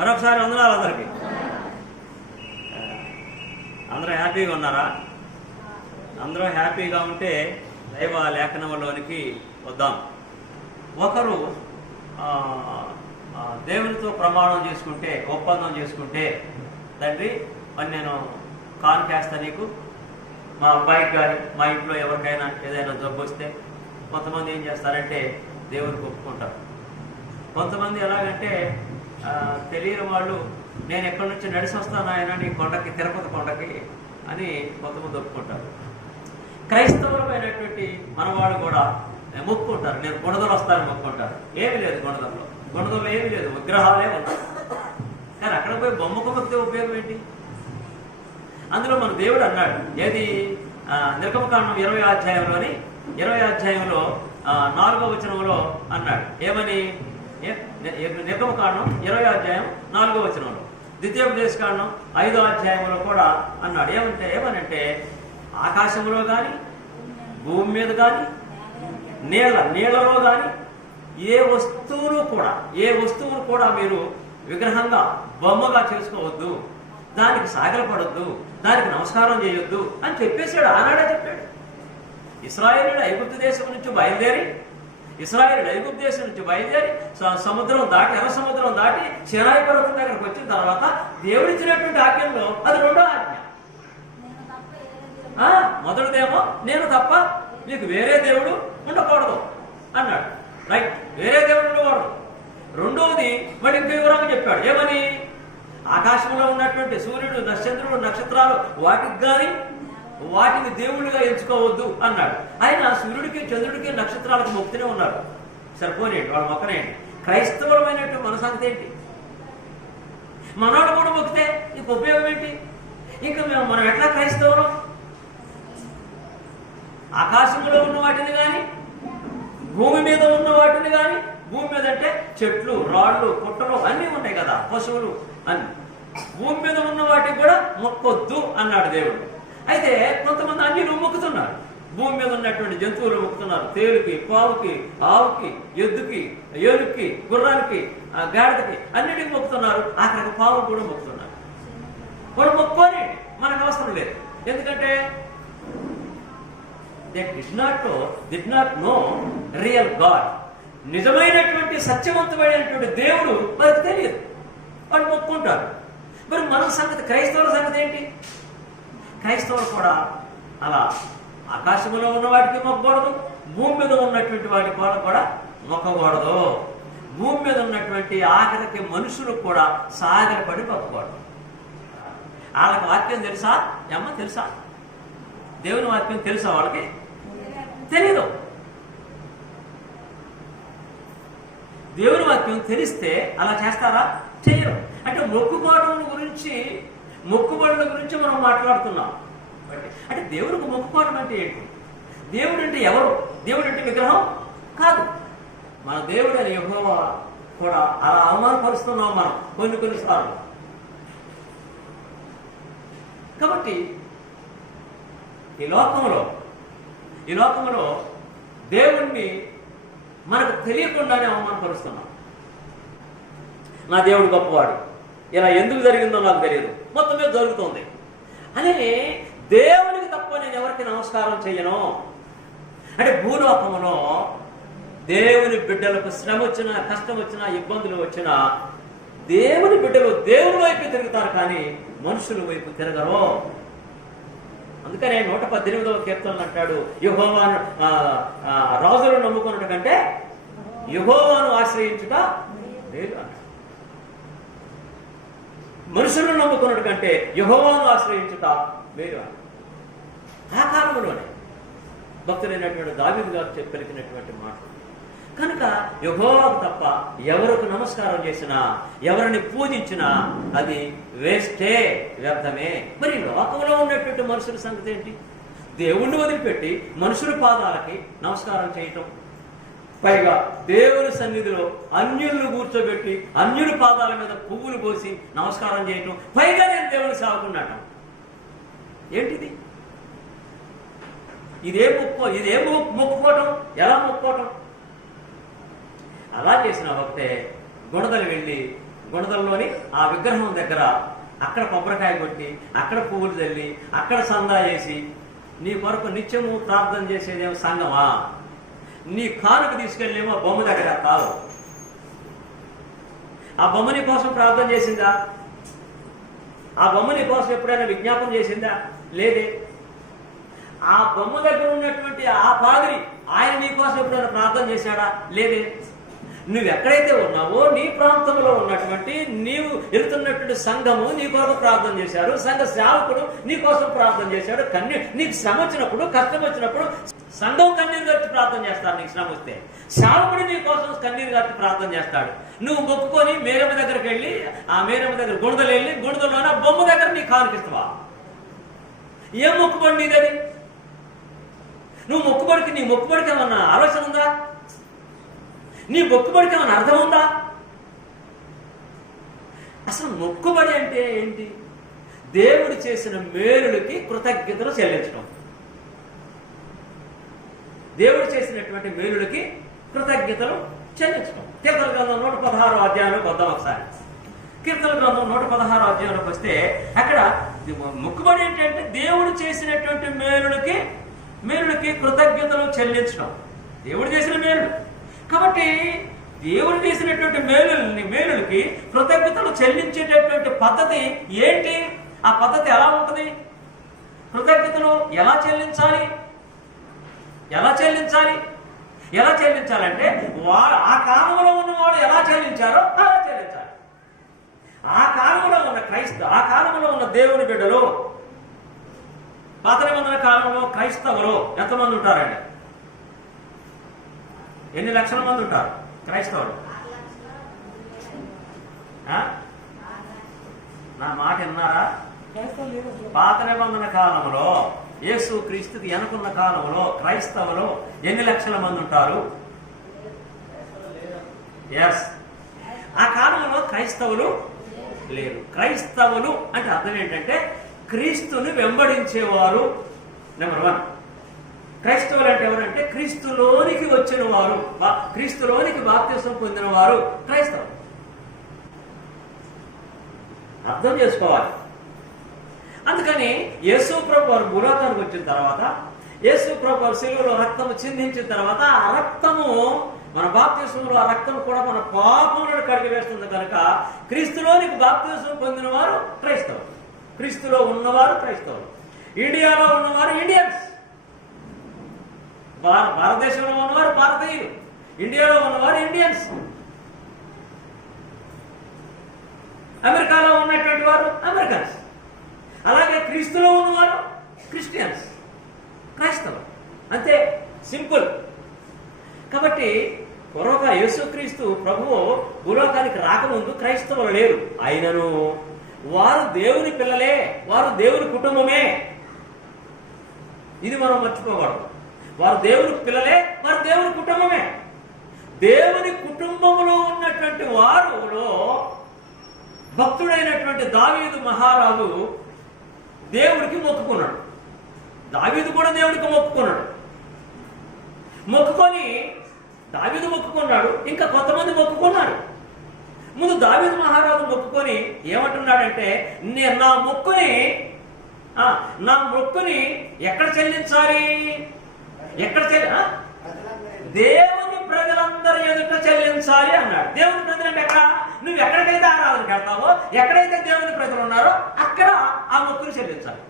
మరొకసారి వందనాలు అందరికి. అందరూ హ్యాపీగా ఉన్నారా? అందరూ హ్యాపీగా ఉంటే దైవ లేఖనంలోనికి వద్దాం. ఒకరు దేవునితో ప్రమాణం చేసుకుంటే, ఒప్పందం చేసుకుంటే, తండ్రి మరి నేను కానుకేస్తా నీకు, మా అబ్బాయికి కానీ మా ఇంట్లో ఎవరికైనా ఏదైనా జబ్బు వస్తే కొంతమంది ఏం చేస్తారంటే దేవునికి ఒప్పుకుంటారు. కొంతమంది ఎలాగంటే తెలియని వాళ్ళు నేను ఎక్కడి నుంచి నడిచి వస్తాను ఆయన నీ కొండకి, తిరుపతి కొండకి అని కొంతమంది ఒప్పుకుంటారు. క్రైస్తవులమైనటువంటి మనవాళ్ళు కూడా మొక్కుకుంటారు, నేను గుణదలు వస్తానని మొక్కుకుంటారు. ఏమి లేదు గుణదలు ఏమి లేదు, విగ్రహాలే ఉన్నాయి. కానీ అక్కడ పోయి బొమ్మకు మొక్కితే ఉపయోగం ఏంటి? అందులో మన దేవుడు అన్నాడు, ఏది నిర్గమకాండం 20వ అధ్యాయంలోని 20వ అధ్యాయంలో 4వ వచనంలో అన్నాడు. ఏమని? నిర్గమకాండం 20వ అధ్యాయం 4వ వచనంలో, ద్వితీయోపదేశకాండం 5వ అధ్యాయంలో కూడా అన్నాడు. ఏమనంటే ఆకాశంలో కానీ భూమి మీద కానీ నీళ్లలో కానీ ఏ వస్తువును కూడా మీరు విగ్రహంగా బొమ్మగా చేసుకోవద్దు, దానికి సాగలపడొద్దు, దానికి నమస్కారం చేయొద్దు అని చెప్పేశాడు. ఆనాడే చెప్పాడు. ఇశ్రాయేలీయులు ఐగుప్తు దేశం నుంచి బయలుదేరి సముద్రం దాటి, ఎర్ర సముద్రం దాటి సినాయి పర్వతం దగ్గరకు వచ్చిన తర్వాత దేవుడిచ్చినటువంటి ఆజ్ఞల్లో అది రెండో ఆజ్ఞ. మొదటిదేమో నేను తప్ప నీకు వేరే దేవుడు ఉండకూడదు అన్నాడు. రైట్, వేరే దేవుడు ఉండకూడదు. రెండవది మళ్ళీ ఇంకో వివరంగా చెప్పాడు. ఏమని? ఆకాశంలో ఉన్నటువంటి సూర్యుడు, చంద్రుడు, నక్షత్రాలు వాటిని దేవుళ్ళుగా ఎంచుకోవద్దు అన్నాడు. ఆయన సూర్యుడికి, చంద్రుడికి, నక్షత్రాలకు మొక్కుతూనే ఉన్నాడు. సరిపోనేయండి, వాళ్ళు మొక్కనేయండి. క్రైస్తవులమైనటువంటి మన సంగతి ఏంటి? మనవాడు కూడా మొక్కితే ఇంక ఉపయోగం ఏంటి? ఇంకా మనం ఎట్లా క్రైస్తవులం? ఆకాశంలో ఉన్న వాటిని కానీ, భూమి మీద ఉన్న వాటిని కానీ, భూమి మీద అంటే చెట్లు, రాళ్ళు, పుట్టలు అన్నీ ఉంటాయి కదా, పశువులు అన్ని, భూమి మీద ఉన్న వాటికి కూడా మొక్కొద్దు అన్నాడు దేవుడు. అయితే కొంతమంది అన్యులు మొక్కుతున్నారు. భూమి మీద ఉన్నటువంటి జంతువులు మొక్కుతున్నారు. తేలుకి, పావుకి, ఆవుకి, ఎద్దుకి, ఏలుకి, గుర్రానికి, గాడిదకి అన్నిటికి మొక్కుతున్నారు. అక్కడికి పావు కూడా మొక్కుతున్నారు. వాళ్ళు మొక్కుకొని మనకు అవసరం లేదు. ఎందుకంటే they did not know real God. నిజమైనటువంటి సత్యవంతమైనటువంటి దేవుడు వారికి తెలియదు, వాళ్ళు మొక్కుంటారు. మరి మన సంగతి, క్రైస్తవుల సంగతి ఏంటి? క్రైస్తవులు కూడా అలా ఆకాశంలో ఉన్న వాటికి మొక్కకూడదు, భూమి మీద ఉన్నటువంటి వాటి కూడా మొక్కకూడదు. భూమి మీద ఉన్నటువంటి ఆఖరికి మనుషులకు కూడా సాగరపడి మొక్కకూడదు. వాళ్ళకి వాక్యం తెలుసా? తెలుసా? దేవుని వాక్యం తెలుసా? వాళ్ళకి తెలీదు. దేవుని వాక్యం తెలిస్తే అలా చేస్తారా? చేయరు. అంటే మొక్కుబడుల గురించి మనం మాట్లాడుతున్నాం. అంటే దేవుడికి మొక్కుకోవడం అంటే ఏంటి? దేవుడు అంటే ఎవరు? దేవుడు అంటే విగ్రహం కాదు. మన దేవుడు అని యెహోవా కూడా అలా అవమానపరుస్తున్నాం మనం కొన్నిసార్లు. కాబట్టి ఈ లోకంలో దేవుణ్ణి మనకు తెలియకుండానే అవమానపరుస్తున్నాం. నా దేవుడు గొప్పవాడు, ఇలా ఎందుకు జరిగిందో నాకు తెలియదు, మొత్తం మీద జరుగుతుంది అని దేవునికి తప్ప నేను ఎవరికి నమస్కారం చేయను. అంటే భూలోకంలో దేవుని బిడ్డలకు శ్రమ వచ్చినా, కష్టం వచ్చినా, ఇబ్బందులు వచ్చినా దేవుని బిడ్డలు దేవుని వైపు తిరుగుతారు, కానీ మనుషుల వైపు తిరగరు. అందుకనే 118వ కీర్తనలు అంటాడు, యెహోవాను రాజులను నమ్ముకున్నట్టు కంటే యెహోవాను ఆశ్రయించుట లేదు అన్నాడు. మనుషులను నమ్ముకున్నట్టు కంటే యెహోవాను ఆశ్రయించుట లేదు అన్నాడు. ఆ కాలంలోనే భక్తులైనటువంటి దావీదు గారు పలికినటువంటి మాట. కనుక యెహోవాకు తప్ప ఎవరికి నమస్కారం చేసినా, ఎవరిని పూజించినా అది వేస్టే, వ్యర్థమే. మరి లోకంలో ఉన్నటువంటి మనుషుల సంగతి ఏంటి? దేవుణ్ణి వదిలిపెట్టి మనుషుల పాదాలకి నమస్కారం చేయటం, పైగా దేవుని సన్నిధిలో అన్యులను కూర్చోబెట్టి అన్యుల పాదాల మీద పువ్వులు పోసి నమస్కారం చేయటం, పైగా నేను దేవుని సాగుకున్నాను. ఏంటిది? ఇదేం మొక్కుకోవటం? ఎలా మొక్కుకోవటం? అలా చేసిన భక్తే గుణదలు వెళ్ళి గుణదలలోని ఆ విగ్రహం దగ్గర అక్కడ కొబ్బరికాయ కొట్టి, అక్కడ పువ్వులు చల్లి, అక్కడ సందా చేసి, నీ కొరకు నిత్యము ప్రార్థన చేసేదేమో సంఘమా? నీ కానుక తీసుకెళ్ళేమో బొమ్మ దగ్గర కాదు. ఆ బొమ్మ నీ కోసం ప్రార్థన చేసిందా? ఆ బొమ్మ నీ కోసం ఎప్పుడైనా విజ్ఞాపన చేసిందా? లేదే. ఆ బొమ్మ దగ్గర ఉన్నటువంటి ఆ పాదిరి ఆయన నీ కోసం ఎప్పుడైనా ప్రార్థన చేశాడా? లేదే. నువ్వు ఎక్కడైతే ఉన్నావో నీ ప్రాంతంలో ఉన్నటువంటి నీవు వెళ్తున్నటువంటి సంఘము నీ కోసం ప్రార్థన చేశారు, సంఘ సేవకుడు నీ కోసం ప్రార్థన చేశాడు. నీకు శ్రమ వచ్చినప్పుడు, కష్టం వచ్చినప్పుడు సంఘం కన్నీరు గార్చి ప్రార్థన చేస్తాడు. నీకు శ్రమ వస్తే సేవకుడు నీ కోసం కన్నీరు గార్చి ప్రార్థన చేస్తాడు. నువ్వు మొక్కుకొని మేరమ్మ దగ్గరికి వెళ్ళి, ఆ మేరమ్మ దగ్గర గుణదలు వెళ్ళి, గుణదలోన బొమ్మ దగ్గర నీ కానుకిస్తావా? ఏం మొక్కుబడి నీదది? నువ్వు మొక్కుబడికి, నీ మొక్కుబడికి ఏమన్నా ఆలోచన ఉందా? నీ మొక్కుబడికి ఏమైనా అర్థం ఉందా? అసలు మొక్కుబడి అంటే ఏంటి? దేవుడు చేసిన మేలులకి కృతజ్ఞతలు చెల్లించడం. దేవుడు చేసినటువంటి మేలులకి కృతజ్ఞతలు చెల్లించడం. కీర్తన గ్రంథం 116 అధ్యాయంలోకి వద్దాం ఒకసారి. కీర్తన గ్రంథం 116 అధ్యాయంలోకి వస్తే అక్కడ మొక్కుబడి ఏంటంటే దేవుడు చేసినటువంటి మేలులకి కృతజ్ఞతలు చెల్లించడం. దేవుడు చేసిన మేలులు కాబట్టి దేవుడు చేసినటువంటి మేలులకి కృతజ్ఞతలు చెల్లించేటటువంటి పద్ధతి ఏంటి? ఆ పద్ధతి ఎలా ఉంటుంది? కృతజ్ఞతలు ఎలా చెల్లించాలి? ఎలా చెల్లించాలంటే ఆ కాలంలో ఉన్నవాడు ఎలా చెల్లించారో అలా చెల్లించాలి. ఆ కాలంలో ఉన్న ఆ కాలంలో ఉన్న దేవుని బిడ్డలు, పాత నిబంధన కాలంలో క్రైస్తవులు ఎంతమంది ఉంటారండి? ఎన్ని లక్షల మంది ఉంటారు క్రైస్తవులు? నా మాట విన్నారా? పాత నిబంధన కాలంలో, యేసు క్రీస్తుకి వెనుకున్న కాలంలో క్రైస్తవులు ఎన్ని లక్షల మంది ఉంటారు? ఎస్. ఆ కాలంలో క్రైస్తవులు లేరు. క్రైస్తవులు అంటే అర్థం ఏంటంటే క్రీస్తుని వెంబడించేవారు. నెంబర్ 1. క్రైస్తవులు అంటే ఎవరంటే క్రీస్తులోనికి వచ్చిన వారు, క్రీస్తులోనికి బాప్తిసం పొందిన వారు క్రైస్తవులు. అర్థం చేసుకోవాలి. అందుకని యేసు ప్రభు వారు భూలోకానికి వచ్చిన తర్వాత, యేసు ప్రభు వారు శిలువలో రక్తము చిందించిన తర్వాత, ఆ రక్తము మన బాప్తిసంలో, ఆ రక్తం కూడా మన పాపములను కడిగివేస్తుంది కనుక క్రీస్తులోనికి బాప్తిసం పొందిన వారు క్రైస్తవులు. క్రీస్తులో ఉన్నవారు క్రైస్తవులు. ఇండియాలో ఉన్నవారు ఇండియన్స్. భారతదేశంలో ఉన్నవారు భారతీయులు, ఇండియాలో ఉన్నవారు ఇండియన్స్, అమెరికాలో ఉన్నటువంటి వారు అమెరికన్స్, అలాగే క్రీస్తులో ఉన్నవారు క్రిస్టియన్స్, క్రైస్తవులు. అంతే, సింపుల్. కాబట్టి పూర్వక యేసుక్రీస్తు ప్రభువు భూలోకానికి రాకముందు క్రైస్తవులు లేరు. అయినను వారు దేవుని పిల్లలే, వారు దేవుని కుటుంబమే. ఇది మనం మర్చిపోకూడదు. వారు దేవుని పిల్లలే, వారు దేవుని కుటుంబమే. దేవుని కుటుంబంలో ఉన్నటువంటి వారిలో భక్తుడైనటువంటి దావీదు మహారాజు దేవుడికి మొక్కుకున్నాడు. దావీదు కూడా దేవుడికి మొక్కుకున్నాడు. మొక్కుకొని దావీదు మొక్కుకున్నాడు, ఇంకా కొంతమంది మొక్కుకున్నారు. ముందు దావీదు మహారాజు మొక్కుకొని ఏమంటున్నాడంటే, నేను నా మొక్కుని ఎక్కడ చెల్లించాలి? దేవుని ప్రజలందరి ఎదుట చెల్లించాలి అన్నాడు. దేవుని ప్రజలు అంటే ఎక్కడ? నువ్వు ఎక్కడికైతే ఆరాధన పెడతావో, ఎక్కడైతే దేవుని ప్రజలు ఉన్నారో అక్కడ ఆ మొక్కుని చెల్లించాలి.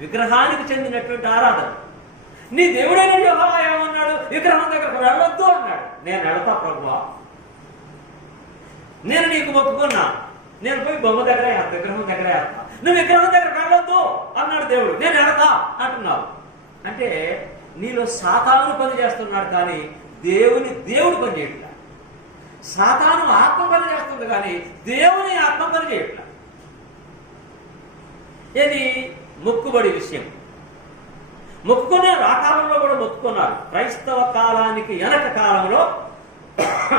విగ్రహానికి చెందినటువంటి ఆరాధన. నీ దేవుడైన యెహోవా ఏమన్నాడు? విగ్రహం దగ్గరకు వెళ్ళొద్దు అన్నాడు. నేను వెళతా ప్రభువా, నేను నీకు మొక్కుకున్నా, నేను పోయి బొమ్మ దగ్గర విగ్రహం దగ్గర వేస్తా, నువ్వు విగ్రహం దగ్గర వెళ్ళొద్దు అన్నాడు దేవుడు. నేను వెళతా అంటున్నావు అంటే నీలో సాతాను పని చేస్తున్నాడు, కానీ దేవుడు పని చేయట్లా. సాతాను ఆత్మ పని చేస్తుంది, కానీ దేవుని ఆత్మ పని చేయట్లా. ఇది మొక్కుబడి విషయం. మొక్కుకున్నారు, ఆ కాలంలో కూడా మొక్కుకున్నారు. క్రైస్తవ కాలానికి వెనక కాలంలో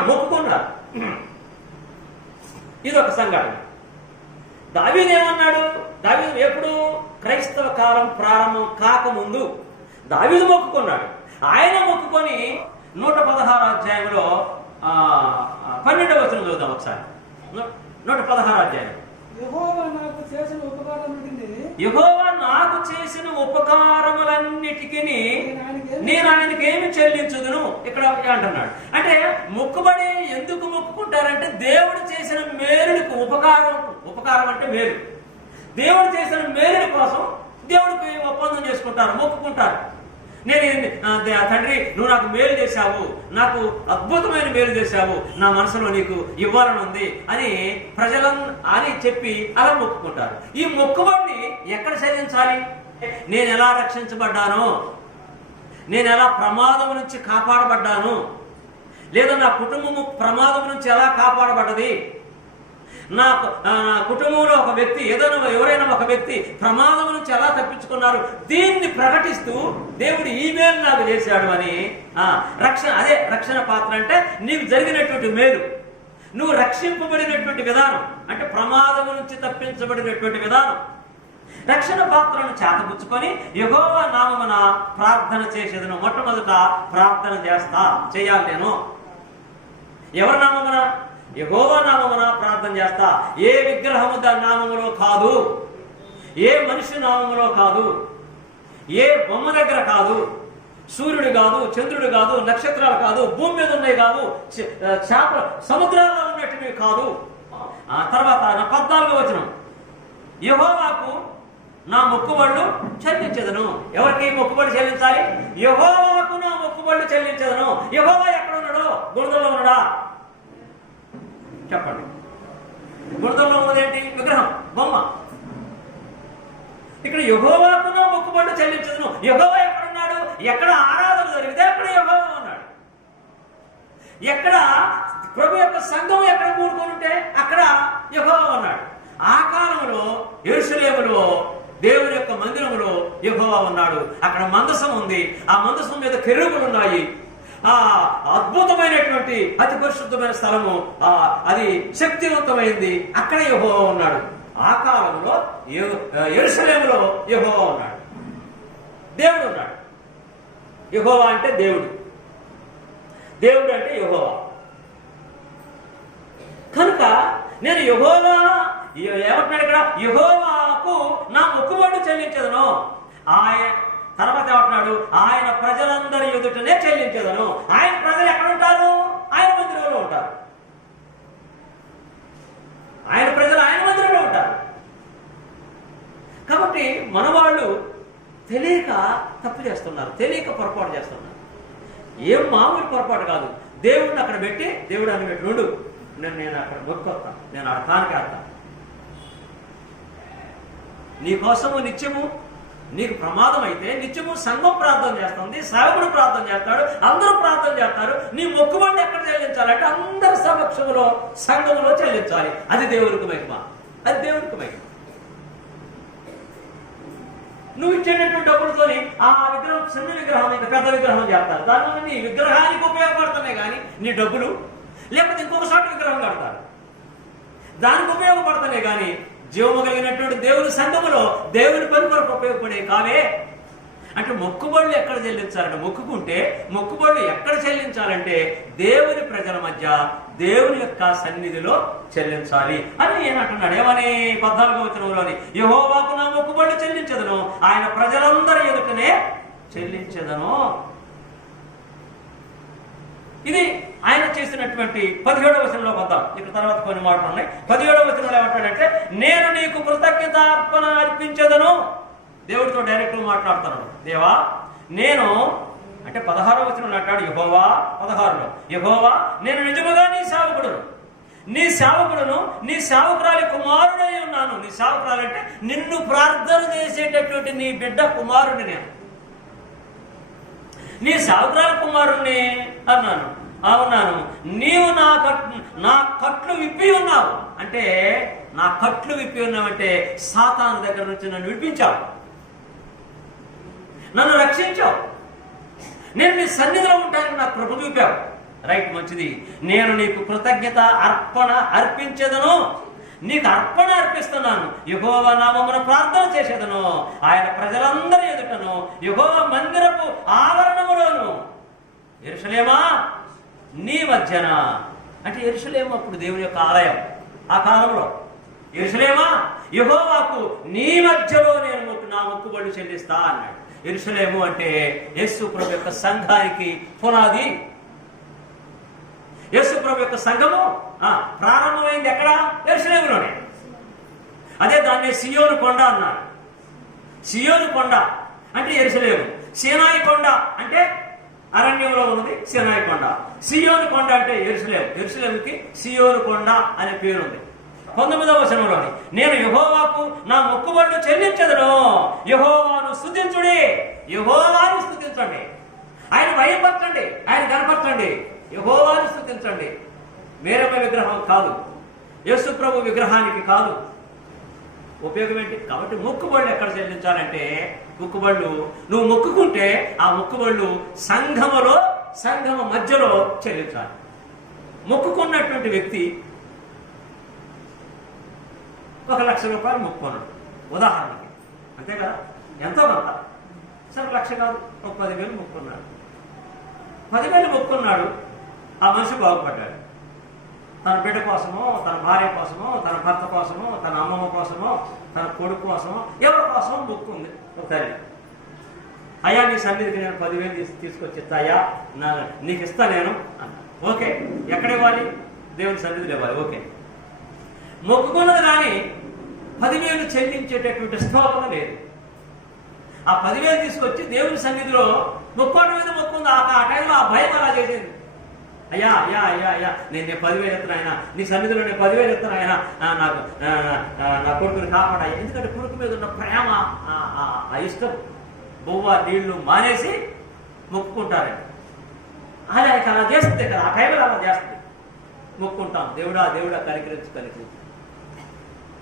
మొక్కుకున్నారు. ఇదొక సంఘటన. దావీదు ఏమన్నాడు? దావీదు ఎప్పుడు? క్రైస్తవ కాలం ప్రారంభం కాకముందు దావీదు మొక్కుకున్నాడు. ఆయన మొక్కుకొని 116 అధ్యాయంలో 12వ వచనం చూద్దాం ఒకసారి. 116 అధ్యాయం. యెహోవా నాకు చేసిన ఉపకారములన్నిటికీ నేను ఆయనకి ఏమి చెల్లించుదును ఇక్కడ అంటున్నాడు. అంటే మొక్కుబడి ఎందుకు మొక్కుకుంటారంటే దేవుడు చేసిన మేలుడికి ఉపకారం అంటే మేలు. దేవుడు చేసిన మేలుడి కోసం దేవుడికి ఒప్పందం చేసుకుంటారు, మొక్కుకుంటారు. తండ్రి నువ్వు నాకు మేలు చేశావు, నాకు అద్భుతమైన మేలు చేశావు, నా మనసులో నీకు ఇవ్వాలని ఉంది అని అని చెప్పి అలా మొక్కుకుంటారు. ఈ మొక్కుబడిని ఎక్కడ చెల్లించాలి? నేను ఎలా రక్షించబడ్డాను, నేను ఎలా ప్రమాదం నుంచి కాపాడబడ్డాను, లేదా నా కుటుంబము ప్రమాదం నుంచి ఎలా కాపాడబడ్డది, నా కుటుంబంలో ఒక వ్యక్తి ఎవరైనా ఒక వ్యక్తి ప్రమాదం నుంచి ఎలా తప్పించుకున్నారు, దీన్ని ప్రకటిస్తూ దేవుడు ఈ మేలు నాకు చేశాడు అని అదే రక్షణ పాత్ర. అంటే నీకు జరిగినటువంటి మేలు, నువ్వు రక్షింపబడినటువంటి విధానం, అంటే ప్రమాదం నుంచి తప్పించబడినటువంటి విధానం. రక్షణ పాత్రను చేతపుచ్చుకొని యెహోవా నామమున ప్రార్థన చేసేదను. మొట్టమొదట ప్రార్థన చేయాలి నేను. ఎవరి నామమున? యెహోవా నామమున ప్రార్థన చేస్తా. ఏ విగ్రహము దాని నామములో కాదు, ఏ మనిషి నామములో కాదు, ఏ బొమ్మ దగ్గర కాదు, సూర్యుడు కాదు, చంద్రుడు కాదు, నక్షత్రాలు కాదు, భూమి మీద ఉన్నాయి కాదు, సముద్రాల్లో ఉన్నట్టువి కాదు. తర్వాత 14వ వచనం, యెహోవాకు నా మొక్కుబడులు చెల్లించదను. ఎవరికి మొక్కుబడి చెల్లించాలి? యెహోవాకు నా మొక్కుబడులు చెల్లించదను. యెహోవా ఎక్కడ ఉన్నాడో? గుణదల్లో ఉన్నాడా? చెప్పండి. గుణదల్లో ఉన్నదేంటి? విగ్రహం, బొమ్మ. ఇక్కడ యెహోవాకు నా మొక్కుబడులు చెల్లించదను. యెహోవా ఎక్కడ ఉన్నాడు? ఎక్కడ ఆరాధన జరిగితే అక్కడ యెహోవా ఉన్నాడు. ఎక్కడ ప్రభు యొక్క సంఘం ఎక్కడ కూడుకొని ఉంటే అక్కడ యెహోవా ఉన్నాడు. ఆ కాలంలో యెరూషలేములో దేవుని యొక్క మందిరములో యెహోవా ఉన్నాడు. అక్కడ మందసం ఉంది, ఆ మందసం మీద కెరూబులు ఉన్నాయి. ఆ అద్భుతమైనటువంటి అతి పరిశుద్ధమైన స్థలము, అది శక్తివంతమైంది, అక్కడ యెహోవా ఉన్నాడు. ఆ కాలంలో యెరూషలేములో యెహోవా ఉన్నాడు, దేవుడు ఉన్నాడు. యెహోవా అంటే దేవుడు, దేవుడు అంటే యెహోవా. కనుక నేను యెహోవా ఏమంటున్నాడు ఇక్కడ? యెహోవాకు నా మొక్కుబడులు చెల్లించదను. తర్వాత ఏమంటున్నాడు? ఆయన ప్రజలందరి ఎదుటనే చెల్లించదను. ఆయన ప్రజలు ఎక్కడ ఉంటారు? ఆయన మందిరంలో ఉంటారు. ఆయన ప్రజలు ఆయన మందిరంలో ఉంటారు. కాబట్టి మన వాళ్ళు తెలియక తప్పు చేస్తున్నారు, తెలియక పొరపాటు చేస్తున్నారు. ఏం మామూలు పొరపాటు కాదు. దేవుడిని అక్కడ పెట్టి, దేవుడు అని పెట్టి ఉండు, నేను అక్కడ మొక్కొస్తాను, నేను అర్థానికి ఆడతాను. నీకోసము నిత్యము నీకు ప్రమాదం అయితే నిత్యము సంఘం ప్రార్థన చేస్తుంది, సేవకుడు ప్రార్థన చేస్తాడు, అందరూ ప్రార్థన చేస్తారు. నీ మొక్కుబడిని ఎక్కడ చెల్లించాలంటే అందరి సమక్షంలో సంఘములో చెల్లించాలి. అది దేవునికి మహిమ, అది దేవునికి మహిమ. నువ్వు ఇచ్చేటటువంటి డబ్బులతోని ఆ విగ్రహం, చిన్న విగ్రహం ఇంకా పెద్ద విగ్రహం చేస్తారు. దానివల్ల నీ విగ్రహానికి ఉపయోగపడుతున్నాయి కానీ నీ డబ్బులు, లేకపోతే ఇంకొక చోట విగ్రహం కడతారు, దానికి ఉపయోగపడుతున్నాయి కానీ జీవము కలిగినటువంటి దేవుని సంఘములో దేవుని పని కొరకు ఉపయోగపడే కావే. అంటే మొక్కుబడులు ఎక్కడ చెల్లించాలంటే, మొక్కుకుంటే మొక్కుబడులు ఎక్కడ చెల్లించాలంటే దేవుని ప్రజల మధ్య దేవుని యొక్క సన్నిధిలో చెల్లించాలి అని ఏమంటున్నాడు. ఏమని? 14వ వచనంలోని, యెహోవాకు నా మొక్కుబడులు చెల్లించదను, ఆయన ప్రజలందరి ఎదుటనే చెల్లించదను. ఇది ఆయన చేసినటువంటి 17వ వచనంలో వద్దాం. ఇక్కడ తర్వాత కొన్ని మాటలు ఉన్నాయి. 17వ వచనంలో ఏమంటాడంటే, నేను నీకు కృతజ్ఞతార్పణ అర్పించదను. దేవుడితో డైరెక్ట్ మాట్లాడుతున్నాడు. దేవా నేను, అంటే 16వ వచనంలో అంటాడు యెహోవా, 16లో యెహోవా నేను నిజముగా నీ సేవకుడును, నీ సేవకుడును, నీ సేవకురాలి కుమారుడై ఉన్నాను. నీ సేవకురాలు అంటే నిన్ను ప్రార్థన చేసేటటువంటి నీ బిడ్డ కుమారుడిని, నేను నీ సేవకురాలి కుమారుణ్ణి అన్నాను. అవునాను, నీవు నా కట్లు విప్పి ఉన్నావు. అంటే నా కట్లు విప్పి ఉన్నావంటే సాతాను దగ్గర నుంచి నన్ను విడిపించావు, నన్ను రక్షించావు, నేను నీ సన్నిధిలో ఉంటానని నాకు కృప చూపావు. రైట్, మంచిది. నేను నీకు కృతజ్ఞత అర్పించదను, నీకు అర్పణ అర్పిస్తున్నాను. యెహోవా నామమున ప్రార్థన చేసేదను, ఆయన ప్రజలందరి ఎదుటను, యెహోవా మందిరపు ఆవరణములోను, యెరూషలేమా నీ మధ్యన. అంటే యెరూషలేము అప్పుడు దేవుని యొక్క ఆలయం. ఆ కాలంలో. యెరూషలేమా, యెహోవాకు నీ మధ్యలో నేను నా మొక్కుబడులు చెల్లిస్తా అన్నాడు. యెరూషలేము అంటే యేసు ప్రభు యొక్క సంఘానికి పునాది. యేసు ప్రభు యొక్క సంఘము ప్రారంభమైంది ఎక్కడ? యెరూషలేములోనే. అదే దాన్ని సియోను కొండ అన్నారు. సియోను కొండ అంటే యెరూషలేము. సీనాయి కొండ అంటే అరణ్యంలో ఉన్నది సీనాయి కొండ. సియోను కొండ అంటే యెరూషలేము. యెరూషలేముకి సియోను కొండ అనే పేరుంది. 19వ వచనంలోని నేను యెహోవాకు నా మొక్కుబడులు చెల్లించదును. యెహోవాను స్తుతించుడి. యెహోవాను స్తుతించండి. ఆయన భయపరచండి, ఆయన కనపరచండి, యెహోవాను స్తుతించండి. మేరమ్మ విగ్రహం కాదు, యేసు ప్రభు విగ్రహానికి కాదు. ఉపయోగం ఏంటి? కాబట్టి మొక్కుబడులు ఎక్కడ చెల్లించాలంటే, మొక్కుబడులు నువ్వు మొక్కుకుంటే ఆ మొక్కుబడులు సంఘమ మధ్యలో చెల్లించాలి. మొక్కుకున్నటువంటి వ్యక్తి 1,00,000 రూపాయలు మొక్కుకున్నాడు ఉదాహరణకి, అంతే కదా, ఎంతో కొంత. సరే 1,00,000 కాదు, ఒక 10,000 మొక్కుకున్నాడు. 10,000 మొక్కుకున్నాడు, ఆ మనిషి బాగుపడ్డాడు. తన బిడ్డ కోసమో, తన భార్య కోసమో, తన భర్త కోసమో, తన అమ్మమ్మ కోసమో, తన కొడుకు కోసమో, ఎవరి కోసమో మొక్కుంది ఒక తల్లి. అయ్యా నీ సన్నిధికి నేను 10,000 తీసుకొచ్చి అయ్యా నీకు ఇస్తా నేను అన్న. ఓకే, ఎక్కడ ఇవ్వాలి? దేవుని సన్నిధిలో ఇవ్వాలి. ఓకే, మొక్కుకున్నది కానీ 10,000 చెల్లించేటటువంటి స్తోత్రం లేదు. ఆ 10,000 తీసుకొచ్చి దేవుని సన్నిధిలో మొక్కోవడం మీద మొక్కుంది. ఆ టైంలో ఆ భయం అలా చేసేది. అయ్యా అయ్యా అయ్యా అయ్యా నేను 10,000 ఎత్తున ఆయన, నీ సన్నిధిలో నేను 10,000 ఎత్తున ఆయన, నాకు నా కొడుకుని కాపాడాయి. ఎందుకంటే కొడుకు మీద ఉన్న ప్రేమ, ఆ ఇష్టం, బొవ్వ నీళ్లు మానేసి మొక్కుకుంటారండి. ఆయనకి అలా చేస్తుంది కదా, ఆ టైంలో అలా చేస్తుంది. మొక్కుంటాం, దేవుడా దేవుడా కనికరించు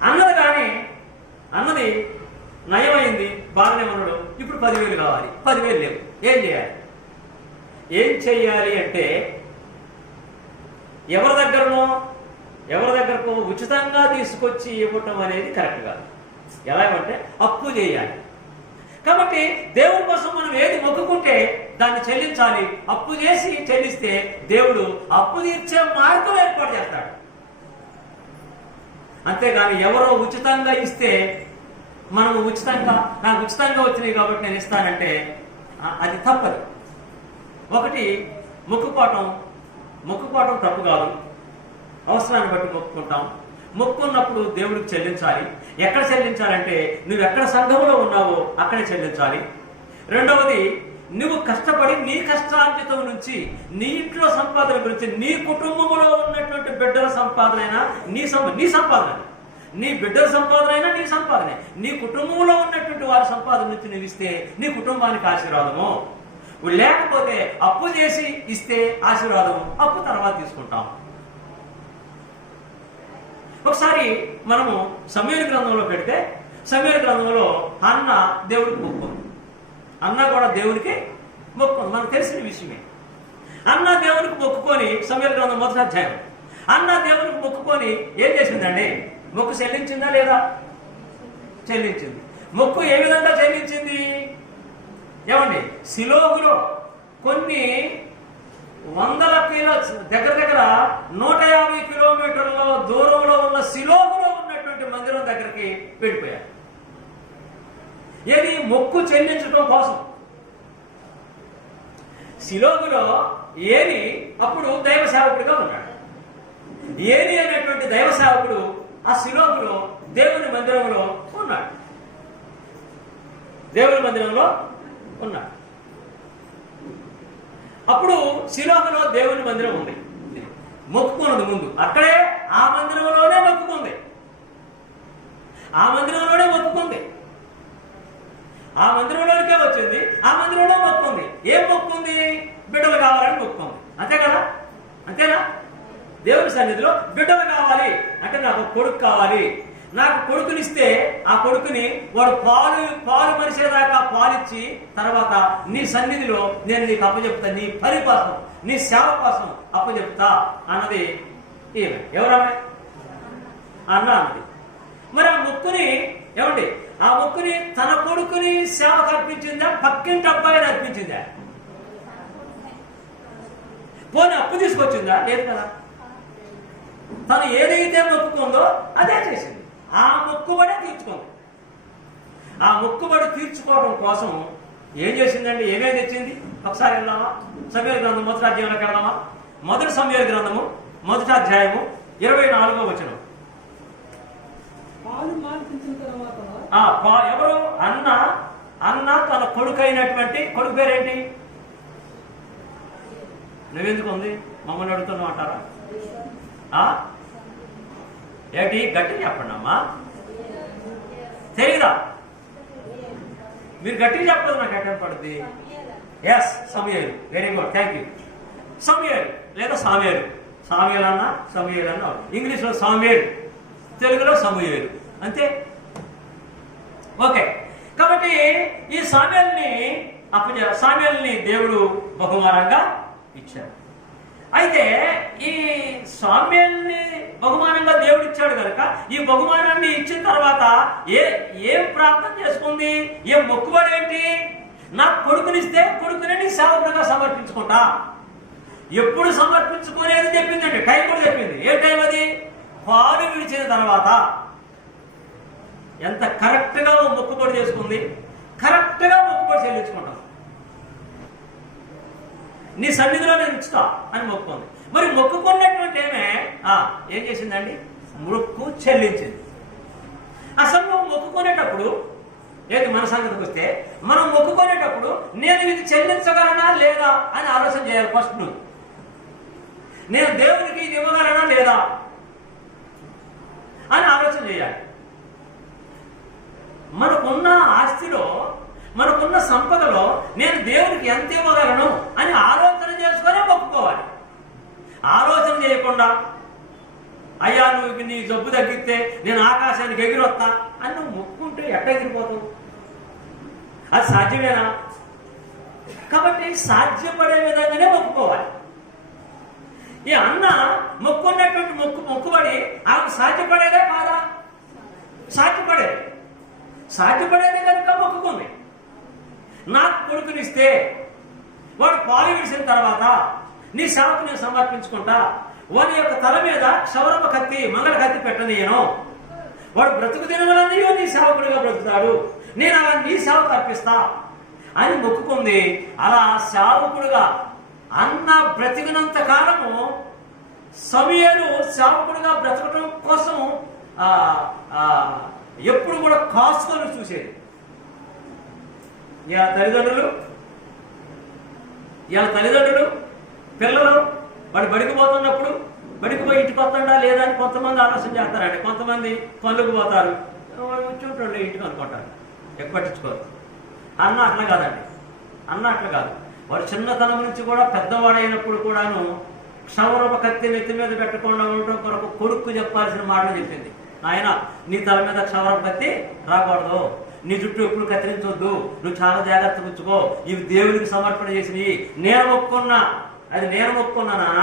అన్నది. కానీ అన్నది నయమైంది, బాగానే ఉన్నాడు. ఇప్పుడు 10,000 కావాలి, 10,000 లేవు. ఏం చేయాలి అంటే ఎవరి దగ్గరకు ఉచితంగా తీసుకొచ్చి ఇవ్వటం అనేది కరెక్ట్ కాదు. ఎలా అంటే అప్పు చేయాలి. కాబట్టి దేవుడి కోసం మనం ఏది మొక్కుకుంటే దాన్ని చెల్లించాలి. అప్పు చేసి చెల్లిస్తే దేవుడు అప్పు తీర్చే మార్గం ఏర్పాటు చేస్తాడు. అంతేగాని ఎవరో ఉచితంగా ఇస్తే మనము నాకు ఉచితంగా వచ్చినాయి కాబట్టి నేను ఇస్తానంటే అది తప్పదు. ఒకటి మొక్కుకోవటం తప్పు కాదు. అవసరాన్ని బట్టి మొక్కుకుంటాం. మొక్కున్నప్పుడు దేవుడికి చెల్లించాలి. ఎక్కడ చెల్లించాలంటే నువ్వు ఎక్కడ సంఘంలో ఉన్నావో అక్కడే చెల్లించాలి. రెండవది, నువ్వు కష్టపడి నీ కష్టార్జితం నుంచి, నీ ఇంట్లో సంపాదన గురించి, నీ కుటుంబంలో ఉన్నటువంటి బిడ్డల సంపాదనైనా నీ సంపాదన, నీ బిడ్డల సంపాదన అయినా నీ సంపాదనే, నీ కుటుంబంలో ఉన్నటువంటి వారి సంపాదన నుంచి నువ్వు ఇస్తే నీ కుటుంబానికి ఆశీర్వాదము. లేకపోతే అప్పు చేసి ఇస్తే ఆశీర్వాదము, అప్పు తర్వాత తీసుకుంటాం. ఒకసారి మనము సమూయేలు గ్రంథంలో పెడితే, సమూయేలు గ్రంథంలో అన్న దేవుడికి మొక్కుంది. అన్న కూడా దేవుడికి మొక్కుంది, మనకు తెలిసిన విషయమే. అన్న దేవుడికి మొక్కుకొని, సమూయేలు గ్రంథం 1వ అధ్యాయం, అన్న దేవుడికి మొక్కుకొని ఏం చేసిందండి? మొక్కు చెల్లించిందా లేదా? చెల్లించింది. మొక్కు ఏ విధంగా చెల్లించింది? ఏమండి, శిలోహులో కొన్ని వందల దగ్గర 150 కిలోమీటర్ల దూరంలో ఉన్న శిలోహులో ఉన్నటువంటి మందిరం దగ్గరికి వెళ్ళిపోయారు. ఏది? మొక్కు చెల్లించడం కోసం. శిలోహులో ఏలి అప్పుడు దైవ సేవకుడిగా ఉన్నాడు. ఏలి అనేటువంటి దైవ సేవకుడు ఆ శిలోహులో దేవుని మందిరంలో ఉన్నాడు. అప్పుడు శిలోహులో దేవుని మందిరం ఉంది. మొక్కుకున్నది ముందు అక్కడే, ఆ మందిరంలోనే మొక్కుకుంది. ఆ మందిరంలోనికే వచ్చింది, ఆ మందిరంలో మొక్కుంది. ఏం మొక్కుంది? బిడ్డలు కావాలని మొక్కుంది. అంతే కదా? అంతేనా? దేవుని సన్నిధిలో బిడ్డలు కావాలి అంటే, నాకు కొడుకు కావాలి, నాకు కొడుకునిస్తే ఆ కొడుకుని వాడు పాలు మరిసేదాకా పాలిచ్చి తర్వాత నీ సన్నిధిలో నేను నీకు అప్పచెప్తా, నీ పని కోసం, నీ సేవ కోసం అప్పచెప్తా అన్నది ఈమె. ఎవరమ్మాయి? అన్న అన్నది. మరి ఆ మొక్కుని ఏమండి, ఆ మొక్కుని తన కొడుకుని సేవకు అర్పించిందా, పక్కింటి అబ్బాయిని అర్పించిందా? పోనీ అప్పు తీసుకొచ్చిందా? లేదు కదా. తను ఏదైతే మొక్కుకుందో అదే చేసింది. ఆ మొక్కుబడే తీర్చుకుంది. ఆ మొక్కుబడి తీర్చుకోవడం కోసం ఏం చేసిందండి? ఏమేమి తెచ్చింది? ఒకసారి వెళ్దామా? సమూయేలు గ్రంథం మొదటి అధ్యాయంలోకి వెళ్దామా? మొదటి సమూయేలు గ్రంథము మొదటి అధ్యాయము 24వ వచనం. పాలు మాన్పించిన తర్వాత ఎవరు? అన్న తన కొడుకు అయినటువంటి కొడుకు పేరేంటి? నువ్వెందుకు ఉంది మమ్మల్ని అడుగుతున్నావు అంటారా? ఏంటి గట్టిగా చెప్పండి అమ్మా. తెలీదా? మీరు గట్టిగా చెప్పదు, నాకు ఎక్కడ పడుద్ది. ఎస్, సమూయేలు. Very good, thank you. సమూయేలు లేదా సామ్యూయేలు. సామ్యూయేలు అన్న సమూయేలు అన్న, ఇంగ్లీష్లో సామ్యూయేలు, తెలుగులో సమూయేలు, అంతే. ఓకే, కాబట్టి ఈ సామ్యూయేలుని దేవుడు బహుమానంగా ఇచ్చాడు. అయితే ఈ సామ్యూయేలుని బహుమానంగా దేవుడు ఇచ్చాడు కనుక ఈ బహుమానాన్ని ఇచ్చిన తర్వాత ఏం ప్రార్థన చేసుకుంది? ఏం మొక్కుబడి ఏంటి? నాకు కొడుకునిస్తే కొడుకునే నీ సేవకుడిగా సమర్పించుకుంటా. ఎప్పుడు సమర్పించుకునేది చెప్పిందండి, టైం కూడా చెప్పింది. ఏ టైం అది? పాలు విడిచిన తర్వాత. ఎంత కరెక్ట్ గా మొక్కుబడి చేసుకుంది, కరెక్ట్ గా మొక్కుబడి చెల్లించుకుంటాం. నీ సన్నిధిలో నేను ఉంచుతా అని మొక్కుకుంది. మరి మొక్కుకున్నటువంటి ఏం చేసిందండి? మొక్కు చెల్లించింది. అసలు నువ్వు మొక్కుకునేటప్పుడు ఏది మన సంగతికి వస్తే, మనం మొక్కుకునేటప్పుడు నేను ఇది చెల్లించగలనా లేదా అని ఆలోచన చేయాలి. ఫస్ట్ నువ్వు, నేను దేవునికి ఇది ఇవ్వగలనా లేదా అని ఆలోచన చేయాలి. మనకున్న ఆస్తిలో, మనకున్న సంపదలో నేను దేవునికి ఎంత ఇవ్వగలను అని ఆలోచన చేసుకునే మొక్కుకోవాలి. ఆలోచన చేయకుండా అయ్యా నువ్వు నీ జబ్బు తగ్గితే నేను ఆకాశానికి ఎగిరొస్తా అని నువ్వు మొక్కుంటే ఎట్ట ఎగిరిపోతావు? అది సాధ్యమేనా? కాబట్టి సాధ్యపడే విధంగానే మొక్కుకోవాలి. ఈ అన్న మొక్కున్నటువంటి మొక్కుబడి ఆమెకు సాధ్యపడేదే కాదా? సాధ్యపడేదే కనుక మొక్కుకుంది. నాకు కొడుకునిస్తే వాడు పాలు విడిసిన తర్వాత నీ సేవకు నేను సమర్పించుకుంటా. వాడి యొక్క తల మీద క్షవరమ కత్తి, మంగళ కత్తి పెట్టనీయను. వాడు బ్రతుకు దినములన్నయో నీ సేవకుడిగా బ్రతుకుతాడు. నేను అలా నీ సేవకు అర్పిస్తా అని మొక్కుకుంది. అలా సేవకుడుగా అన్న బ్రతికినంత కాలము సమూయేలు సేవకుడుగా బ్రతకడం కోసం ఎప్పుడు కూడా కాసుకొని చూసేది. ఇలా తల్లిదండ్రులు పిల్లలు వాడు బడికి పోతున్నప్పుడు బడికి పోయి ఇంటికి వస్తుండా లేదా అని కొంతమంది ఆలోచన చేస్తారండి. కొంతమంది పనులకు పోతారు, కూర్చుంటాడు ఇంటికి అనుకుంటారు, ఎక్కువ పట్టించుకోరు. అన్న అట్లా కాదండి. అన్న అట్లా కాదు. వాడు చిన్నతనం నుంచి కూడా పెద్దవాడైనప్పుడు కూడాను క్షవరమ కత్తి నెత్తి మీద పెట్టకుండా ఉండటం కొరకు కొడుకు చెప్పాల్సిన మాటలు చెప్పింది. ఆయన నీ తల మీద క్షవరమ కత్తి రాకూడదు, నీ జుట్టు ఎప్పుడు కత్తిరించొద్దు, నువ్వు చాలా జాగ్రత్తగా ఉంచుకో, ఇవి దేవుడికి సమర్పణ చేసినవి. నేను మొక్కుకున్నానా?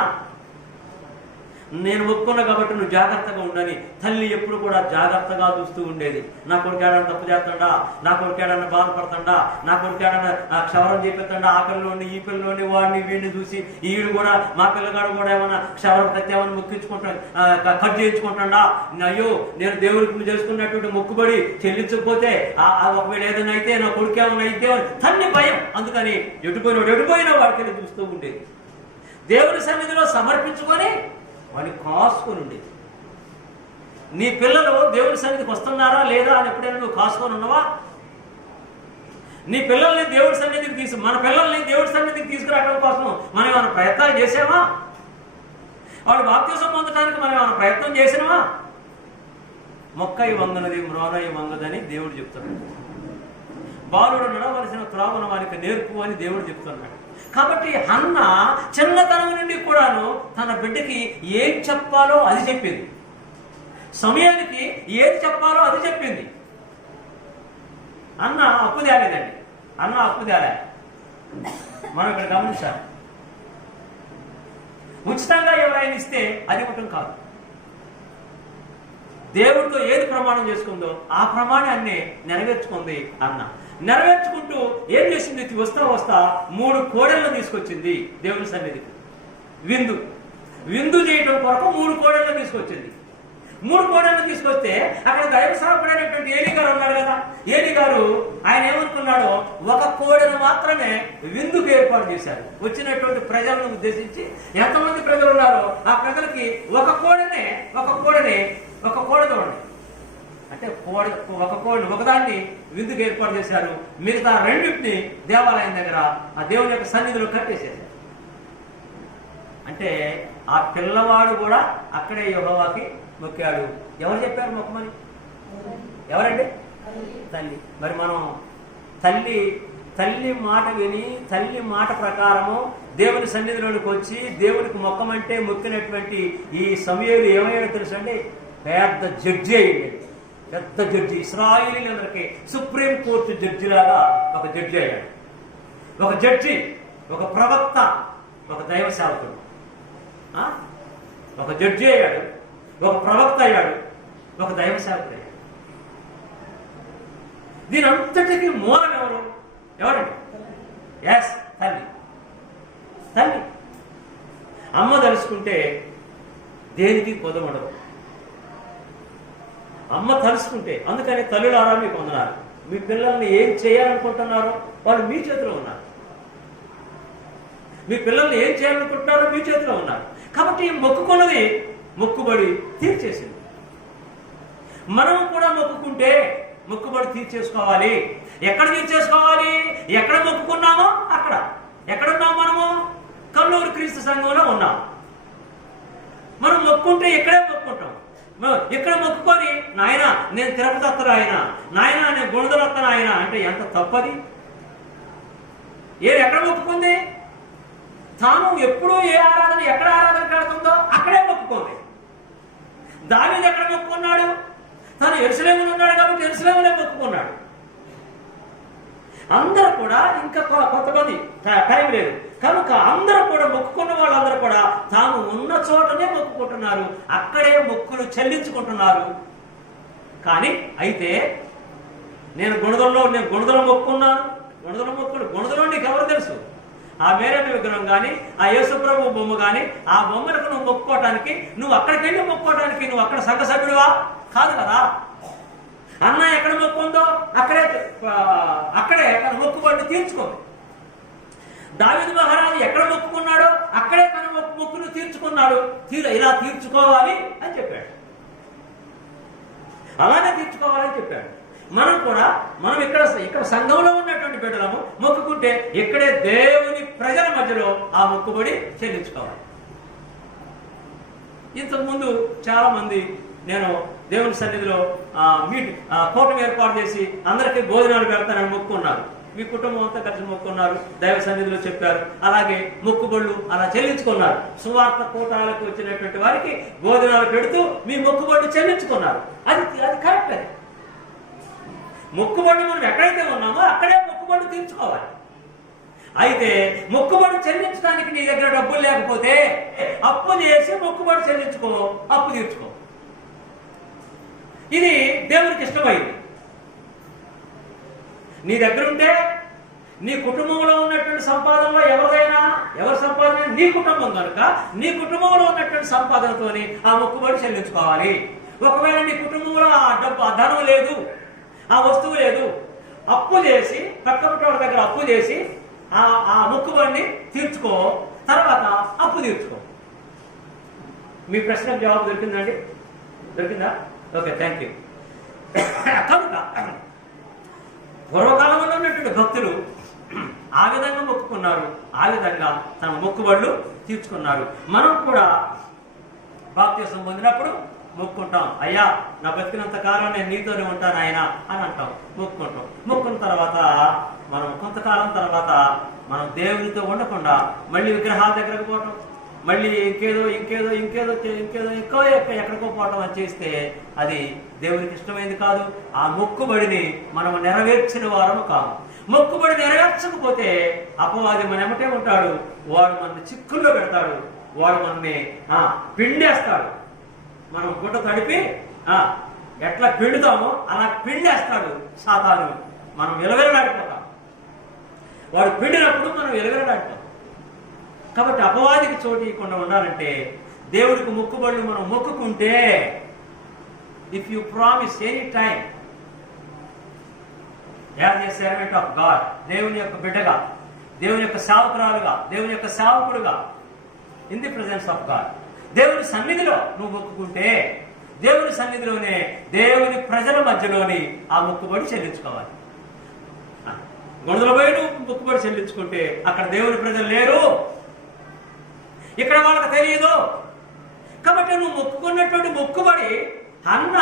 నేను ఒప్పుకున్నా కాబట్టి నువ్వు జాగ్రత్తగా ఉండని తల్లి ఎప్పుడు కూడా జాగ్రత్తగా చూస్తూ ఉండేది. నా కొడుకు ఏడన్నా తప్పు చేస్తుండా, నా కొడుకు ఏడన్నా బాధపడుతుండా, నా కొడుకు ఏడన్నా క్షవరం చేపిస్తుండా, ఆ పిల్లలోని ఈ పిల్లలోని వాడిని వీడిని చూసి ఈడు కూడా మా పిల్లగాడు కూడా ఏమన్నా క్షవరం కత్తి ఏమన్నా మొక్కించుకుంటాడు, కట్ చేయించుకుంటాడా, అయ్యో నేను దేవుడికి చేసుకున్నటువంటి మొక్కుబడి చెల్లించకపోతే ఒకవేళ ఏదైనా అయితే నా కొడుకు ఏమన్నా అయితే తల్లి భయం. అందుకని ఎటుపోయినా వాడికి చూస్తూ ఉండేది. దేవుడి సన్నిధిలో సమర్పించుకొని వాడిని కాసుకొని ఉండేది. నీ పిల్లలు దేవుడి సన్నిధికి వస్తున్నారా లేదా అని ఎప్పుడైనా నువ్వు కాసుకొని ఉన్నావా? నీ పిల్లల్ని దేవుడి సన్నిధికి మన పిల్లల్ని దేవుడి సన్నిధికి తీసుకురావడం కోసం మనం ఏమైనా ప్రయత్నాలు చేసామా? వాడు బాప్తిసం పొందడానికి మనం ఏమైనా ప్రయత్నం చేసినావా? మొక్కై వంగనది మ్రోనై వంగదని దేవుడు చెప్తున్నాడు. బాలుడు నడవలసిన త్రాగున వానికి నేర్పు అని దేవుడు చెప్తున్నాడు. కాబట్టి అన్న చిన్నతనం నుండి కూడాను తన బిడ్డకి ఏం చెప్పాలో అది చెప్పింది, సమయానికి ఏది చెప్పాలో అది చెప్పింది. అన్న అప్పు తేలేదండి. అన్న అప్పు తేలే. మనం ఇక్కడ గమనించాలి. ఉచితంగా ఎవరైనా ఇస్తే అది ఇవ్వటం కాదు. దేవుడితో ఏది ప్రమాణం చేసుకుందో ఆ ప్రమాణాన్ని నెరవేర్చుకుంది అన్న. నెరవేర్చుకుంటూ ఏం చేసింది? వస్తా 3 కోడెలను తీసుకొచ్చింది దేవుని సన్నిధికి. విందు విందు చేయడం కొరకు 3 కోడెలను తీసుకొచ్చింది. 3 కోడెలను తీసుకొస్తే అక్కడ దైవ సేవకుడైనటువంటి ఏలీ గారు ఉన్నాడు కదా. ఏలీ గారు ఆయన ఏమనుకున్నాడో, ఒక కోడెను మాత్రమే విందుకు ఏర్పాటు చేశారు. వచ్చినటువంటి ప్రజలను ఉద్దేశించి ఎంతమంది ప్రజలు ఉన్నారో ఆ ప్రజలకి ఒక కోడెతో అంటే ఒక కోడిని ఒకదాన్ని విందుకు ఏర్పాటు చేశారు. మిగతా రెండింటిని దేవాలయం దగ్గర ఆ దేవుని యొక్క సన్నిధిలో కట్టేసేశారు. అంటే ఆ పిల్లవాడు కూడా అక్కడే యెహోవాకి మొక్కాడు. ఎవరు చెప్పారు మొక్కమని? ఎవరండి? తల్లి. మరి మనం తల్లి మాట విని తల్లి మాట ప్రకారము దేవుని సన్నిధిలోనికి వచ్చి దేవునికి మొక్కమంటే మొక్కినటువంటి ఈ సమూయేలు ఏమయ్యాడో తెలుసండి? పెద్ద జడ్జి అయ్యింది. పెద్ద జడ్జి, ఇశ్రాయేలీలందరికీ సుప్రీం కోర్టు జడ్జి లాగా ఒక జడ్జి అయ్యాడు. ఒక జడ్జి, ఒక ప్రవక్త, ఒక దైవ సేవకుడు. ఒక జడ్జి అయ్యాడు, ఒక ప్రవక్త అయ్యాడు, ఒక దైవ సేవకుడు అయ్యాడు. దీని అంతటికీ మూలం ఎవరండి? ఎస్, తల్లి. అమ్మ తలుసుకుంటే దేనికి కొదమడదు. అమ్మ తలుసుకుంటే, అందుకని తల్లులారా మీకు వందనాలు. మీ పిల్లల్ని ఏం చేయాలనుకుంటున్నారో వాళ్ళు మీ చేతిలో ఉన్నారు. మీ పిల్లల్ని ఏం చేయాలనుకుంటున్నారో మీ చేతిలో ఉన్నారు. కాబట్టి మొక్కుకున్నది మొక్కుబడి తీర్చేసింది. మనం కూడా మొక్కుకుంటే మొక్కుబడి తీర్చేసుకోవాలి. ఎక్కడ తీర్చేసుకోవాలి? ఎక్కడ మొక్కుకున్నామో అక్కడ. ఎక్కడున్నాం మనము? కల్లూరు క్రీస్తు సంఘంలో ఉన్నాం. మనం మొక్కుంటే ఇక్కడే మొక్కుంటాం. ఇక్కడ మొక్కుకొని, నాయన నేను తిరుపతి వస్తాను ఆయన, నాయన నేను గుణదలు వస్తాను ఆయన అంటే ఎంత తప్పది. ఎక్కడ మొక్కుకుంది? తాను ఎప్పుడూ ఎక్కడ ఆరాధన కడుతుందో అక్కడే మొక్కుకుంది. దావీదు ఎక్కడ మొక్కుకున్నాడు? తను యెరూషలేములో ఉన్నాడు కాబట్టి యెరూషలేములో మొక్కుకున్నాడు. అందరూ కూడా ఇంకా కొంతమంది టైం లేదు కనుక అందరూ కూడా మొక్కుకున్న వాళ్ళందరూ కూడా తాము ఉన్న చోటనే మొక్కుకుంటున్నారు. అక్కడే మొక్కులు చెల్లించుకుంటున్నారు. కానీ అయితే నేను గుణదలో మొక్కుకున్నాను. గుణదలో నీకు ఎవరు తెలుసు? ఆ మేరమ్మ విగ్రహం కానీ, ఆ యేసుప్రభు బొమ్మ కానీ, ఆ బొమ్మలకు నువ్వు మొక్కుకోవటానికి, నువ్వు అక్కడికి వెళ్ళి మొక్కుకోవటానికి నువ్వు అక్కడ సంఘ సభ్యుడివా? కాదు కదా. అన్న ఎక్కడ మొక్కుందో అక్కడే తన మొక్కుబడిని తీర్చుకోండి. దావీదు మహారాజు ఎక్కడ మొక్కుకున్నాడో అక్కడే తన మొక్కును తీర్చుకున్నాడు. ఇలా తీర్చుకోవాలి అని చెప్పాడు. అలానే తీర్చుకోవాలని చెప్పాడు. మనం ఇక్కడ సంఘంలో ఉన్నటువంటి బిడ్డలము మొక్కుకుంటే ఇక్కడే దేవుని ప్రజల మధ్యలో ఆ మొక్కుబడి చెల్లించుకోవాలి. ఇంతకుముందు చాలా మంది నేను దేవుని సన్నిధిలో కూటమి ఏర్పాటు చేసి అందరికీ భోజనాలు పెడతానని మొక్కున్నారు. మీ కుటుంబం అంతా కలిసి మొక్కున్నారు, దైవ సన్నిధిలో చెప్పారు. అలాగే మొక్కుబళ్ళు అలా చెల్లించుకున్నారు. సువార్త కూటాలకు వచ్చినటువంటి వారికి భోజనాలు పెడుతూ మీ మొక్కుబళ్ళు చెల్లించుకున్నారు. అది కరెక్ట్. అది మొక్కుబడి మనం ఎక్కడైతే ఉన్నామో అక్కడే మొక్కుబడి తీర్చుకోవాలి. అయితే మొక్కుబడి చెల్లించడానికి నీ దగ్గర డబ్బులు లేకపోతే అప్పు చేసి మొక్కుబడి చెల్లించుకో, అప్పు తీర్చుకో. ఇది దేవునికి ఇష్టమైంది. నీ దగ్గర ఉంటే నీ కుటుంబంలో ఉన్నటువంటి సంపాదనలో ఎవరి సంపాదన? నీ కుటుంబం కనుక నీ కుటుంబంలో ఉన్నటువంటి సంపాదనతోని ఆ మొక్కుబడి చెల్లించుకోవాలి. ఒకవేళ నీ కుటుంబంలో ఆ ధనం లేదు, ఆ వస్తువు లేదు, అప్పు చేసి పక్కన దగ్గర అప్పు చేసి ఆ మొక్కుబడిని తీర్చుకో, తర్వాత అప్పు తీర్చుకో. మీ ప్రశ్నకు జవాబు దొరికిందా? Okay, thank you. కనుక పూర్వకాలంలో ఉన్నటువంటి భక్తులు ఆ విధంగా మొక్కుకున్నారు, ఆ విధంగా తమ మొక్కుబడులు తీర్చుకున్నారు. మనం కూడా బాప్తిసం పొందినప్పుడు మొక్కుంటాం. అయ్యా నా బతికినంత కాలం నేను నీతోనే ఉంటాను ఆయన అని అంటాం, మొక్కుకుంటాం. మొక్కున్న తర్వాత మనం కొంతకాలం తర్వాత మనం దేవునితో ఉండకుండా మళ్ళీ విగ్రహాల దగ్గరకు పోవటం, మళ్ళీ ఇంకేదో ఎక్కడికో పోవటం అని చేస్తే అది దేవునికి ఇష్టమైంది కాదు. ఆ మొక్కుబడిని మనం నెరవేర్చిన వారము కాదు. మొక్కుబడి నెరవేర్చకపోతే అపవాది మన ఎమ్మటే ఉంటాడు. వాడు మనల్ని చిక్కుల్లో పెడతాడు. వాడు మనల్ని పిండేస్తాడు. మనం గుడ్డ తడిపి ఎట్లా పిండుతామో అలా పిండేస్తాడు సాతాను. మనం విలవిలలాడిపోతాం. వాడు పిండినప్పుడు మనం విలవిలలాడిపోతాం. కాబట్టి అపవాదికి చోటు ఇవ్వకుండా ఉండాలంటే దేవుడికి మొక్కుబడులు మనం మొక్కుకుంటే, if you promise any time as a servant of God, దేవుని యొక్క బిడ్డగా, దేవుని యొక్క సేవకురాలుగా, దేవుని యొక్క సేవకుడుగా, in the presence of God, దేవుని సన్నిధిలో నువ్వు మొక్కుకుంటే, దేవుని సన్నిధిలోనే దేవుని ప్రజల మధ్యలోని ఆ మొక్కుబడి చెల్లించుకోవాలి. గొడవల పోయి నువ్వు మొక్కుబడి చెల్లించుకుంటే అక్కడ దేవుని ప్రజలు లేరు, ఇక్కడ వాళ్ళకి తెలియదు. కాబట్టి నువ్వు మొక్కుకున్నటువంటి మొక్కుబడి, అన్న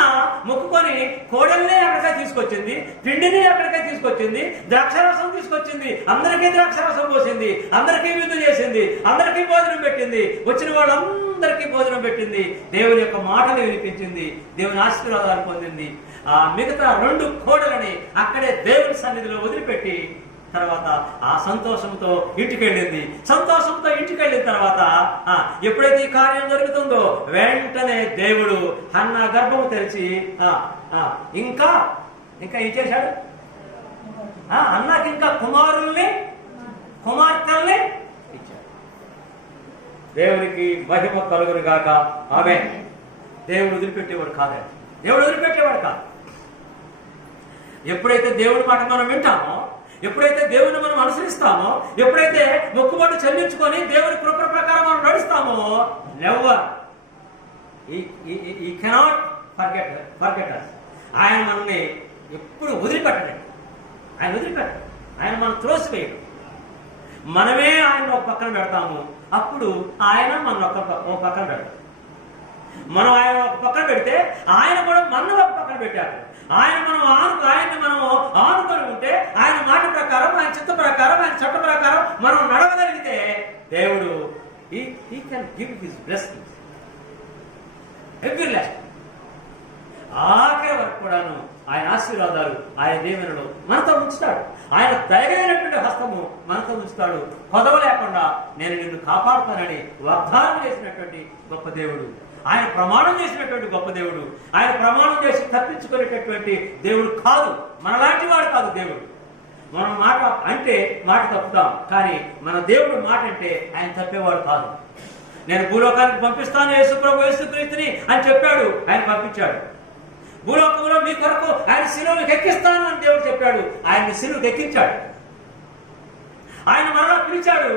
మొక్కుకొని కోడల్ని అక్కడికే తీసుకొచ్చింది, పిండిని అక్కడికే తీసుకొచ్చింది, ద్రాక్షారసం తీసుకొచ్చింది, అందరికీ ద్రాక్షారసం పోసింది, అందరికీ విందు చేసింది, అందరికీ భోజనం పెట్టింది, వచ్చిన వాళ్ళందరికీ భోజనం పెట్టింది, దేవుని యొక్క మాటలు వినిపించింది, దేవుని ఆశీర్వాదాలు పొందింది. ఆ మిగతా 2 కోడలని అక్కడే దేవుని సన్నిధిలో వదిలిపెట్టి తర్వాత ఆ సంతోషంతో ఇంటికి వెళ్ళింది. సంతోషంతో ఇంటికి వెళ్ళిన తర్వాత ఎప్పుడైతే ఈ కార్యం జరుగుతుందో వెంటనే దేవుడు హన్నా గర్భము తెరిచి ఇంకా ఏం చేశాడు? అన్నాకి ఇంకా కుమారుల్ని కుమార్తెల్ని ఇచ్చాడు. దేవునికి మహిమ కలుగును గాక. ఆమేన్. దేవుడు వదిలిపెట్టేవాడు కాదండి, దేవుడు వదిలిపెట్టేవాడు కాదు. ఎప్పుడైతే దేవుడి మాట మనం వింటామో, ఎప్పుడైతే దేవుని మనం అనుసరిస్తామో, ఎప్పుడైతే మొక్కుబడులు చెల్లించుకొని దేవుని కృప ప్రకారం మనం నడుస్తామో, నెవర్ ఈ కెనాట్ ఫర్గెట్ us. ఆయన మనల్ని ఎప్పుడు వదిలిపెట్టలేదు. ఆయన వదిలిపెట్టడు, ఆయన మనం త్రోసివేయడు. మనమే ఆయన ఒక పక్కన పెడతాము, అప్పుడు ఆయన మన ఒక పక్కన పెడతాం. మనం ఆయన ఒక పక్కన పెడితే ఆయన కూడా మన ఒక పక్కన పెట్టాడు. ఆయన్ని మనం ఆనుకొని ఉంటే, ఆయన మాట ప్రకారం, ఆయన చిత్త ప్రకారం, ఆయన చట్ట ప్రకారం మనం నడవగలిగితే దేవుడు he can give his blessings every last. ఆఖరి వరకు కూడాను ఆయన ఆశీర్వాదాలు, ఆయన దీవెనలు మనతో ఉంచుతాడు. ఆయన దయగైనటువంటి హస్తము మనతో ఉంచుతాడు. కొదవ లేకుండా నేను నిన్ను కాపాడుతానని వాగ్దానం చేసినటువంటి గొప్ప దేవుడు, ఆయన ప్రమాణం చేసినటువంటి గొప్ప దేవుడు. ఆయన ప్రమాణం చేసి తప్పించుకునేటటువంటి దేవుడు కాదు, మనలాంటి వాడు కాదు దేవుడు. మనం మాట అంటే మాట తప్పుతాం, కానీ మన దేవుడు మాట అంటే ఆయన తప్పేవాడు కాదు. నేను భూలోకానికి పంపిస్తాను యేసుప్రభు యేసుక్రీస్తుని అని చెప్పాడు, ఆయన పంపించాడు. భూలోకంలో మీ కొరకు ఆయన శిలువకు ఎక్కిస్తాను అని దేవుడు చెప్పాడు, ఆయన శిలువకు ఎక్కించాడు. ఆయన మరలా పిలిచాడు,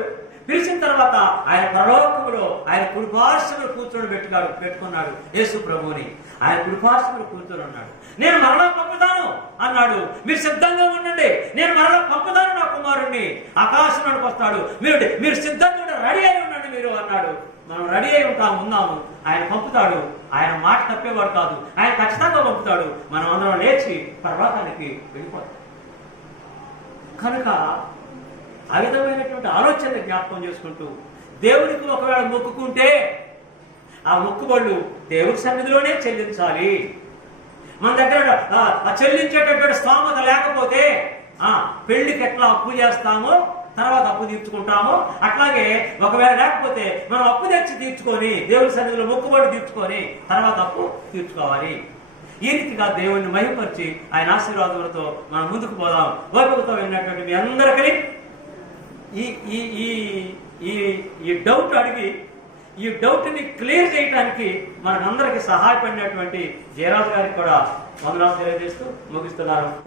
పిలిచిన తర్వాత ఆయన పరలోకములో ఆయన కుడిపార్శ్వములో పెట్టుకున్నాడు యేసు ప్రభువుని. ఆయన కుడిపార్శ్వములో కూర్చొని ఉన్నాడు. నేను మరలా పంపుతాను అన్నాడు, మీరు సిద్ధంగా ఉండండి, నేను మరలా పంపుతాను నా కుమారుణ్ణి, ఆకాశంలోకి వస్తాడు, మీరు సిద్ధంగా రెడీ అయి ఉండండి మీరు అన్నాడు. మనం రెడీ అయి ఉన్నాము. ఆయన పంపుతాడు, ఆయన మాట తప్పేవాడు కాదు, ఆయన ఖచ్చితంగా పంపుతాడు. మనం అందరం లేచి పర్వతానికి వెళ్ళిపోతాం. కనుక ఆ విధమైనటువంటి ఆలోచన జ్ఞాపకం చేసుకుంటూ, దేవునికి ఒకవేళ మొక్కుకుంటే ఆ మొక్కుబళ్ళు దేవుడి సన్నిధిలోనే చెల్లించాలి. మన దగ్గర చెల్లించేటటువంటి స్తోమత లేకపోతే పెళ్లికి ఎట్లా అప్పు చేస్తామో తర్వాత అప్పు తీర్చుకుంటామో, అట్లాగే ఒకవేళ లేకపోతే మనం అప్పు తెచ్చి తీర్చుకొని దేవుడి సన్నిధిలో మొక్కుబడి తీర్చుకొని తర్వాత అప్పు తీర్చుకోవాలి. ఈ రీతిగా దేవుణ్ణి మహిమపరిచి ఆయన ఆశీర్వాదాలతో మనం ముందుకు పోదాం. ఓపికతో విన్నటువంటి మీ అందరికీ ఈ డౌట్ అడిగి ఈ డౌట్ని క్లియర్ చేయడానికి మనందరికీ సహాయపడినటువంటి జయరాజు గారికి కూడా వందనాలు తెలియజేస్తూ ముగిస్తున్నారు.